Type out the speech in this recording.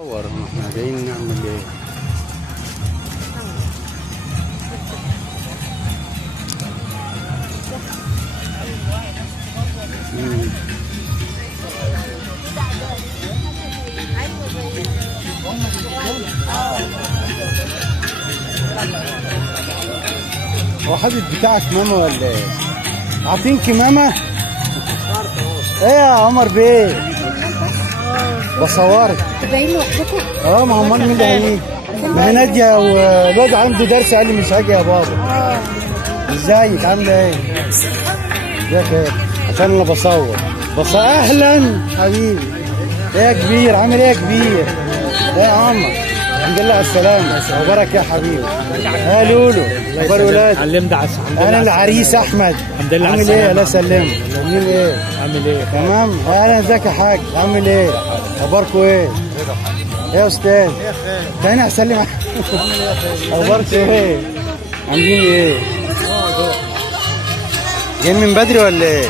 صور احنا جايين نعمل ايه؟ هو حبيب بتاعك ماما ولا ايه؟ عاطين كمامة؟ ايه يا عمر بيه؟ بصورك. باين لوحدكم؟ ما هو امال مين اللي هيجي؟ ما هي نادية والواد عنده درس قال لي مش هاجي يا بابا. ازيك عاملة ايه؟ ازيك ايه؟ عشان انا بصور. اهلا حبيبي. ايه يا كبير عامل ايه يا كبير؟ ايه يا عمر؟ الحمد لله على السلامة. اخبارك يا حبيبي؟ يا لولو اخبار ولاد؟ علمت انا العريس احمد. الحمد لله على عامل ايه؟ السلامة. الله يسلمك. عامل ايه؟ عامل ايه؟ تمام. اهلا ازيك يا حاج؟ عامل ايه؟ اخباركم ايه؟ يا استاذ تاني هسلم عليك. اخباركم ايه؟ عاملين ايه؟ جايين من بدري ولا ايه؟